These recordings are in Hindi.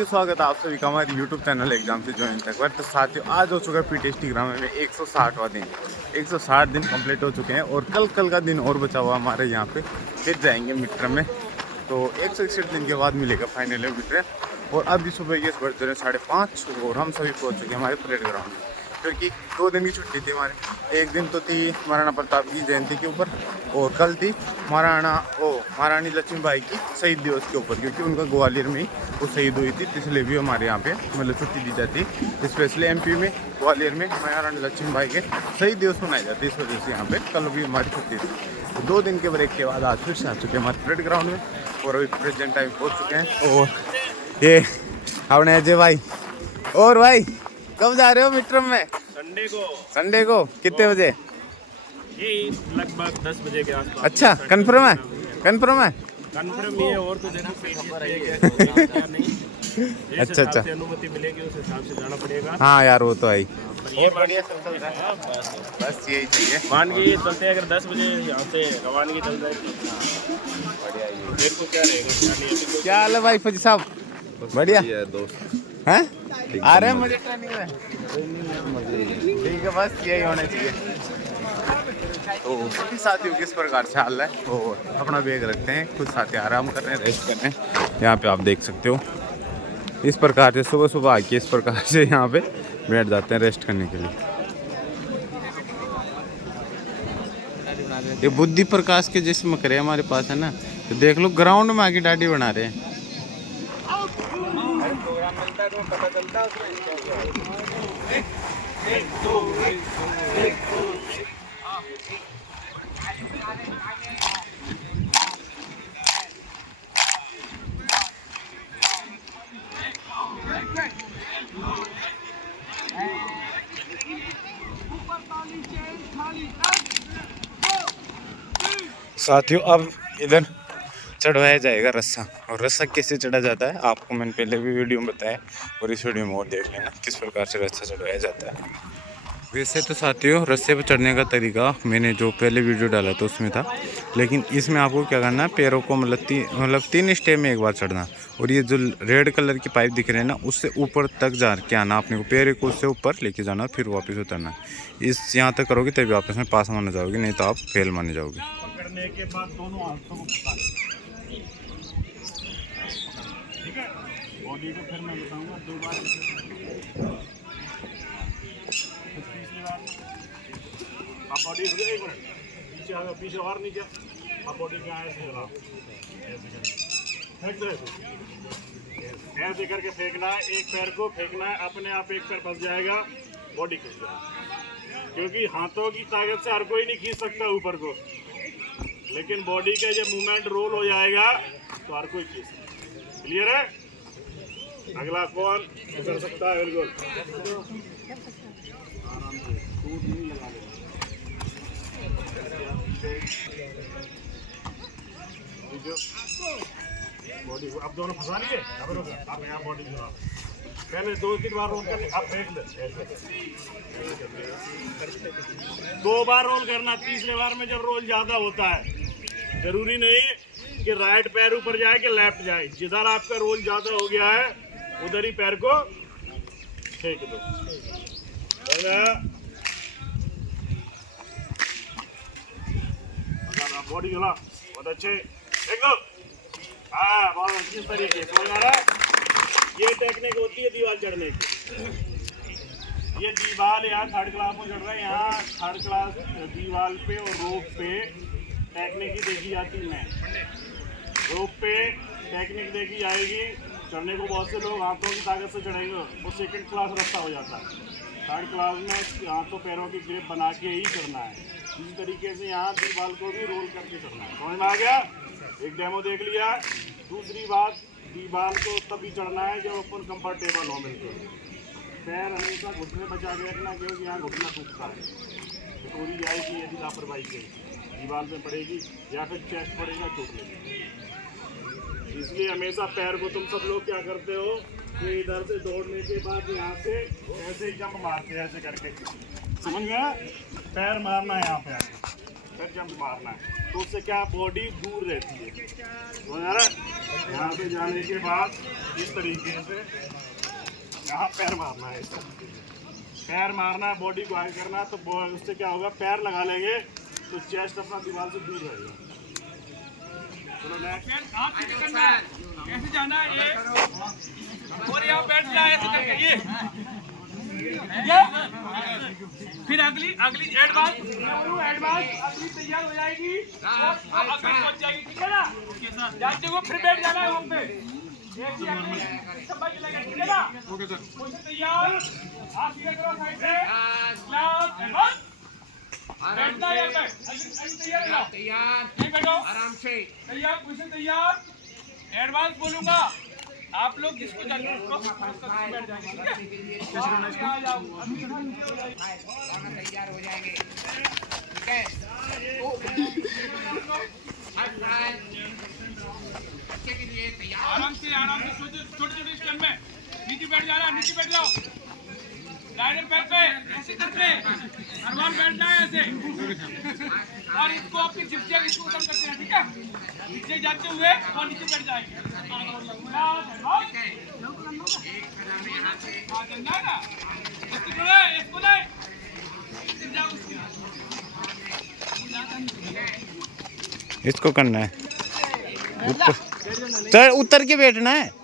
साथियों, स्वागत है आप सभी का हमारे YouTube चैनल एग्जाम से ज्वाइन तक। तो साथियों, आज हो चुका है पीटीएसटी ग्रामीण में 160वां दिन। 160 दिन कंप्लीट हो चुके हैं और कल का दिन और बचा हुआ हमारे यहाँ पे। फिर जाएंगे मिड टर्म में, तो 161 दिन के बाद मिलेगा फाइनल मिड टर्म। और अभी सुबह के बज रहे 5:30 और हम सभी पहुँच चुके हैं हमारे परेड ग्राउंड में, क्योंकि 2 दिन की छुट्टी थी हमारी। एक दिन तो थी महाराणा प्रताप की जयंती के ऊपर और कल थी महारानी लक्ष्मीबाई की शहीद दिवस के ऊपर, क्योंकि उनका ग्वालियर में ही वो शहीद हुई थी। इसलिए भी हमारे यहाँ पे मतलब छुट्टी दी जाती है। स्पेशली एमपी में ग्वालियर में महारानी लक्ष्मीबाई के शहीद दिवस मनाए जाते हैं, इस वजह से यहाँ पे कल भी हमारी छुट्टी थी। तो 2 दिन के ब्रेक के बाद आज फिर से आ चुके हैं हमारे परेड ग्राउंड में और अभी प्रेजेंट टाइम पहुँच चुके हैं। और ये अपने अजय भाई, और भाई कब जा रहे हो मिड टर्म में? संडे को कितने बजे? ये लगभग 10 बजे के आसपास। अच्छा, कंफर्म है? कंफर्म है? कंफर्म नहीं है और तो देखो नहीं। अच्छा अच्छा, अनुमति मिलेगी उस हिसाब से जाना पड़ेगा। हाँ यार वो तो आई। और बढ़िया चल रहा है, बस यही चाहिए। रवानगी चलते हैं। अगर 10 बजे यहाँ से रवानगी चल जाएगी बढ़िया ये। देखो क्या रहेगा क्या नहीं। क्या हाल है भाई फौजी साहब? बढ़िया दोस्त हैं? आ रहे हैं मुझे ट्रेनिंग में? ठीक है, बस यही होना चाहिए। तो सभी साथियों किस प्रकार से हाल है, और अपना बैग रखते हैं। कुछ साथी आराम कर रहे हैं, रेस्ट कर रहे हैं। यहाँ पे आप देख सकते हो इस प्रकार से सुबह सुबह आके इस प्रकार से यहाँ पे बैठ जाते हैं रेस्ट करने के लिए। ये बुद्धि प्रकाश के जैसे मकरे हमारे पास है ना, तो देख लो ग्राउंड में आके दाढ़ी बना रहे हैं। पता चलता साथियों, अब इधर चढ़वाया जाएगा रस्सा। और रस्सा कैसे चढ़ा जाता है आपको मैंने पहले भी वीडियो में बताया, और इस वीडियो में और देख लेना किस प्रकार से रस्सा चढ़वाया जाता है। वैसे तो साथियों, रस्से पर चढ़ने का तरीका मैंने जो पहले वीडियो डाला था उसमें था, लेकिन इसमें आपको क्या करना है, पैरों को मतलब 3 स्टेप में एक बार चढ़ना। और ये जो रेड कलर की पाइप दिख रहे हैं ना, उससे ऊपर तक जा के आना अपने को, पैर को उससे ऊपर लेके जाना, फिर वापस उतरना। इस यहाँ तक करोगे तभी आप इसमें पास माने जाओगे, नहीं तो आप फेल माने जाओगे। पकड़ने के बाद दोनों हाथों को फंसा लें। ठीक है, बॉडी को फिर मैं बताऊंगा 2 बार। तीसरी बार आप बॉडी एक मिनट पीछे आ, पीछे और नीचे आप बॉडी के ऐसे चलाओ, फेंक दो ऐसे करके फेंकना है। एक पैर को फेंकना है, अपने आप एक पैर फंस जाएगा, बॉडी खींच जाएगा। क्योंकि हाथों की ताकत से हर कोई नहीं खींच सकता ऊपर को, लेकिन बॉडी का जब मूवमेंट रोल हो जाएगा तो हर कोई खींच सकता। क्लियर है? अगला कौन कर सकता है? बिल्कुल बॉडी को अब दोनों फंसा लिए। आप यहाँ बॉडी को पहले 2-3 बार रोल करके आप फेंक दे। 2 बार रोल करना, तीसरे बार में जब रोल ज्यादा होता है, जरूरी नहीं कि राइट पैर ऊपर जाए कि लेफ्ट जाए, जिधर आपका रोल ज्यादा हो गया है उधर ही पैर को फेंक दो। बॉडी हिला, बहुत अच्छे, फेंक दो। हाँ, बहुत अच्छी तरीके समझ आ रहा है। ये टेक्निक होती है दीवार चढ़ने की। ये दीवार यहाँ 3rd क्लास में चढ़ रहा है, यहाँ 3rd क्लास दीवार पे और रोप पे टेक्निक ही देखी जाती है। रोप पे टेक्निक देखी जाएगी, चढ़ने को बहुत से लोग हाथों की ताकत से चढ़ेंगे, वो 2nd क्लास रास्ता हो जाता है। 3rd क्लास में हाथों पैरों की ग्रिप बना के ही चढ़ना है। इसी तरीके से यहाँ दीवार को भी रोल करके चढ़ना है। समझ में आ गया? एक डेमो देख लिया। दूसरी बात, दीवार को तभी चढ़ना है जब अपन कंफर्टेबल हो बिल्कुल। पैर हमेशा घुटने बचा के रखना, क्योंकि यहाँ घुटना टूटता है, टूटी जाएगी यदि लापरवाही से, दीवार में पड़ेगी या फिर चेस्ट पड़ेगा, टूट लेगी। इसलिए हमेशा पैर को तुम सब लोग क्या करते हो कि इधर से दौड़ने के बाद यहाँ से ऐसे जंप मारते हैं, ऐसे करके। समझ गया? पैर मारना है यहाँ पे आके, फिर जंप मारना है, तो उससे क्या बॉडी दूर रहती है। तो यहाँ पे जाने के बाद इस तरीके से यहाँ पैर मारना है, इस तरीके से पैर मारना, बॉडी को आगे करना। तो उससे क्या होगा, पैर लगा लेंगे तो चेस्ट अपना दीवार से दूर रहेगा। चलो नेक्स्ट, कैसे जाना है ये, और यहाँ बैठना है ऐसे करके ये फिर अगली एडवांस अगली तैयार हो जाएगी और अगली पहुंच जाएगी, ठीक है ना। जाते हुए फिर बैठ जाना है वहाँ पे, एक ही अगली समझ लेगा, ठीक है ना। ओके सर, पोजीशन तैयार, हाथ सीधा करो साइड से, क्लास एडवांस बैठना है यहाँ पे। अगली तैयार है, तैयार बैठो आराम से, तैयार, पोजीशन तैयार, एडवांस बोलूंगा, आप लोग जिसको जानते हैं उसको बैठ जाएंगे, ठीक है। आ जाओ, तैयार हो जाएंगे, ठीक है। बच्चे के लिए तैयार, आराम से छोटे स्टेप में नीचे बैठ जाना, नीचे बैठ जाओ, डायरेक्ट पैर पे ऐसे करते अरमान बैठना है ऐसे, और इसको अपनी जिप्सिया इसको खत्म करते हैं, ठीक है। नीचे जाते हुए और नीचे बैठ जाएंगे, इसको करना है, चल उतर के बैठना है।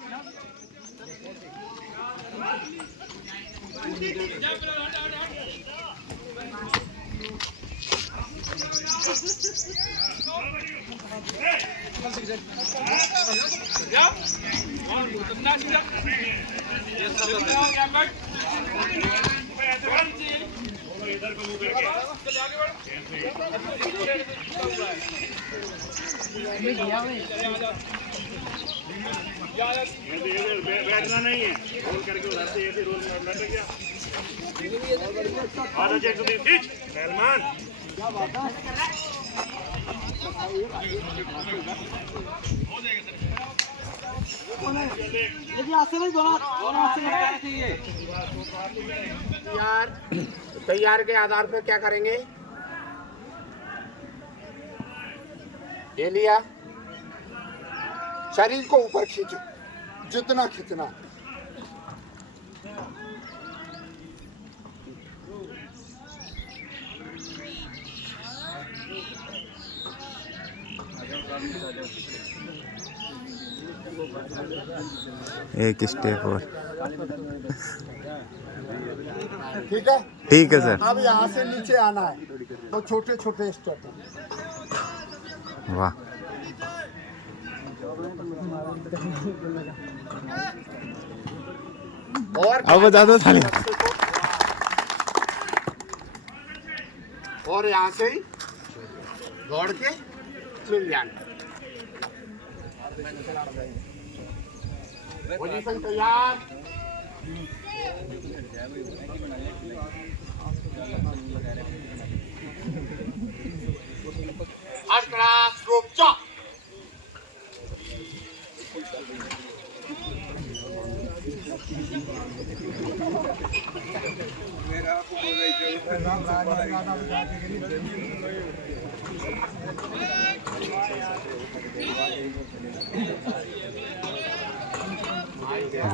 बैठना नहीं है, रोल करके उधर से ऐसे रोल करना है क्या। आधा चेक तो खींच सलमान, तैयार के आधार पर क्या करेंगे, ये लिया, शरीर को ऊपर खींचो, जितना खींचना। एक स्टेप और, ठीक है, ठीक है सर। अब यहाँ से नीचे आना है, तो छोटे छोटे स्टेप। वाह, और अब बता दो थाली। और यहाँ से ही दौड़ के मिल जाना। पोजीशन तैयार, क्लास ग्रुप चौक।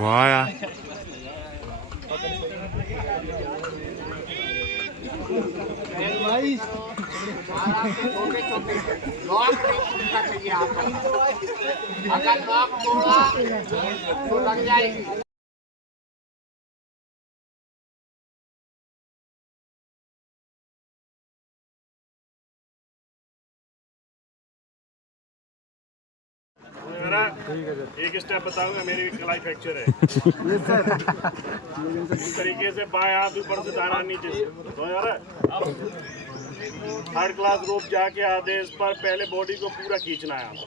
वाह यार, छोटे छोटे लॉक नहीं टूटना चाहिए आपका, अगर लॉक तोड़ा तो लग जाएगी। एक स्टेप बताऊंगा, मेरी भी कलाई फ्रैक्चर है। इस तरीके से बाएं हाथ ऊपर से दाना नीचे से, तो यार थर्ड क्लास रोप जाके आदेश पर पहले बॉडी को पूरा खींचना है आपको।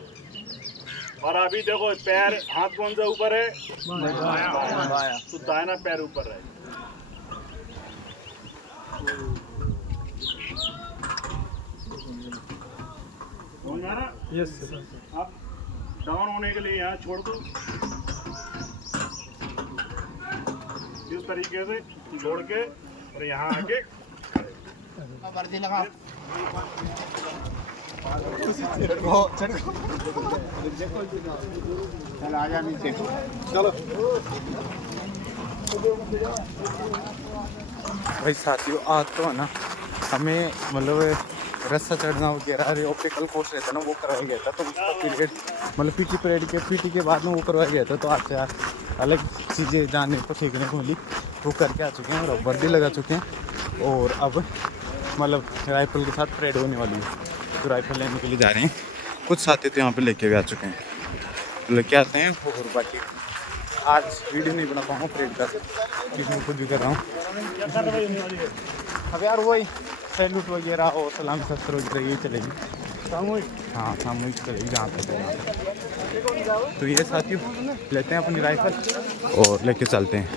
और अभी देखो पैर, हाथ कौन सा ऊपर है, बायां, तो दाहिना पैर ऊपर है। Yes sir. अब डाउन होने के लिए यहाँ छोड़ दो, इस तरीके से छोड़ के और यहाँ आके वर्दी लगा। चल आजा नीचे। भाई साथियों आज तो है ना हमें मतलब रस्सा चढ़ना वगैरह ऑप्टिकल कोर्स रहता ना वो करवाया गया था, तो उसका पीरियड मतलब पीटी के बाद में वो करवाया गया था। तो आज से अलग चीज़ें जानने को सीखने को मिली, वो करके आ चुके हैं और अब वर्दी लगा चुके हैं और अब मतलब राइफल के साथ परेड होने वाली है। तो राइफल लेने के लिए जा रहे हैं, कुछ साथी तो यहाँ पे लेके भी आ चुके हैं, तो लेके आते हैं। और बाकी आज वीडियो नहीं बना पाऊँगा परेड का, जिसमें खुद भी कर रहा हूँ। अब यार वही सैल्यूट वगैरह और सलाम शस्त्र वगैरह ये चलेगी सामूहिक, हाँ सामूहिक चलेगी जहाँ तक। तो ये साथियों लेते हैं अपनी राइफल और लेके चलते हैं।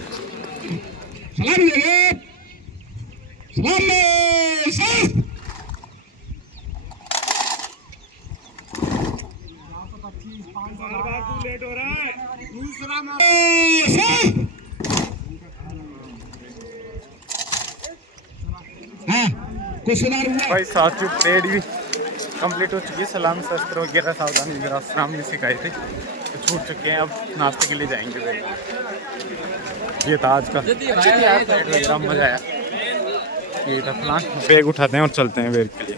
बार तू लेट हो रहा है। भाई साथियों परेड भी कंप्लीट हो चुकी है, सलाम शस्त्र वगैरह सावधानी वगैरह आराम भी सिखाए थे, तो छूट चुके हैं। अब नाश्ते के लिए जाएंगे फिर। ये था आज का परेड वगैरह, मजा आया। ये था प्लान, बैग उठाते हैं और चलते हैं बैग के लिए।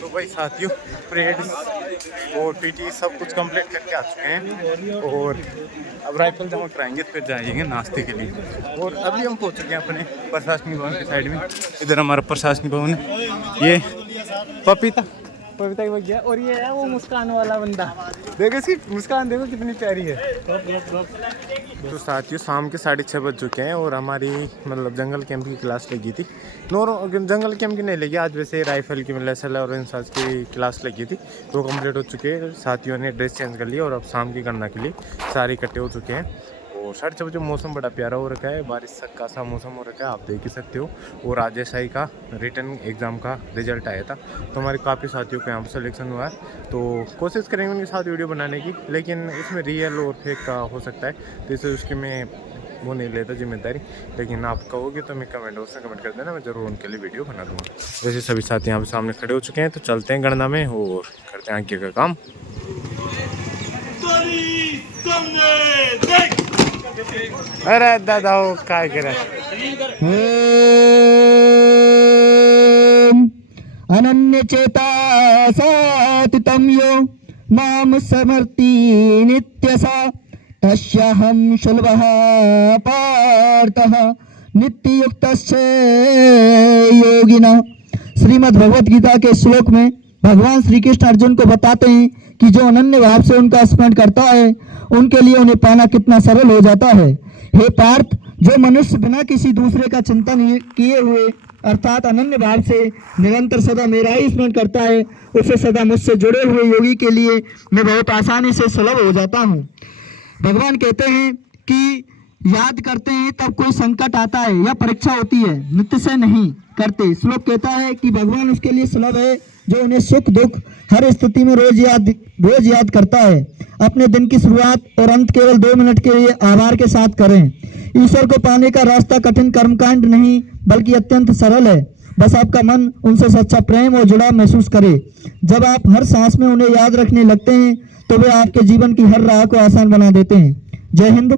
तो भाई साथियों परेड और पीटी सब कुछ कंप्लीट करके आ चुके हैं और अब राइफल जमा कराएंगे फिर जाएंगे नाश्ते के लिए। और अभी हम पहुंच चुके हैं अपने प्रशासनिक भवन के साइड में। इधर हमारा प्रशासनिक भवन है, ये पपीता की बगिया, और ये है वो मुस्कान वाला बंदा, देखो इसकी मुस्कान देखो कितनी प्यारी है। तो साथियों शाम के 6:30 बज चुके हैं और हमारी मतलब जंगल कैंप की क्लास लगी थी। जंगल कैंप की नहीं लगी आज, वैसे राइफल की मतलब SLR और इंसाज की क्लास लगी थी, तो कंप्लीट हो चुके हैं। साथियों ने ड्रेस चेंज कर लिया और अब शाम की गणना के लिए सारे इकट्ठे हो चुके हैं। और 6:30 बजे मौसम बड़ा प्यारा हो रखा है, बारिश का सा मौसम हो रखा है, आप देख ही सकते हो। और आज SI का रिटर्न एग्ज़ाम का रिजल्ट आया था, तो हमारे काफ़ी साथियों का यहाँ पर सिलेक्शन हुआ है। तो कोशिश करेंगे उनके साथ वीडियो बनाने की, लेकिन इसमें रियल और फेक का हो सकता है, तो इसे उसकी मैं वो नहीं लेता जिम्मेदारी। लेकिन आप कहोगे तो मैं कमेंट बॉक्स में कमेंट कर देना, मैं ज़रूर उनके लिए वीडियो बना दूँगा। वैसे सभी साथी यहाँ पर सामने खड़े हो चुके हैं, तो चलते हैं गणना में और करते हैं आगे का काम। अरे दादा वो काय करे अनन्य चेता सातितं यो माम समर्ति नित्यसा तस्याहं शुल्भः पार्थः नित्ययुक्तस्य योगिनः। श्रीमद् भगवत गीता के श्लोक में भगवान श्री कृष्ण अर्जुन को बताते हैं कि जो अनन्य भाव से उनका स्मरण करता है उनके लिए उन्हें पाना कितना सरल हो जाता है। हे पार्थ, जो मनुष्य बिना किसी दूसरे का चिंतन किए हुए अर्थात अनन्य भाव से निरंतर सदा मेरा ही स्मरण करता है, उसे सदा मुझसे जुड़े हुए योगी के लिए मैं बहुत आसानी से सुलभ हो जाता हूँ। भगवान कहते हैं कि याद करते हैं तब कोई संकट आता है या परीक्षा होती है, नित्य से नहीं करते। श्लोक कहता है कि भगवान उसके लिए सुलभ है जो उन्हें सुख दुख हर स्थिति में रोज याद करता है। अपने दिन की शुरुआत और अंत केवल 2 मिनट के लिए आभार के साथ करें। ईश्वर को पाने का रास्ता कठिन कर्मकांड नहीं बल्कि अत्यंत सरल है। बस आपका मन उनसे सच्चा प्रेम और जुड़ाव महसूस करे। जब आप हर सांस में उन्हें याद रखने लगते हैं तो वे आपके जीवन की हर राह को आसान बना देते हैं। जय हिंद।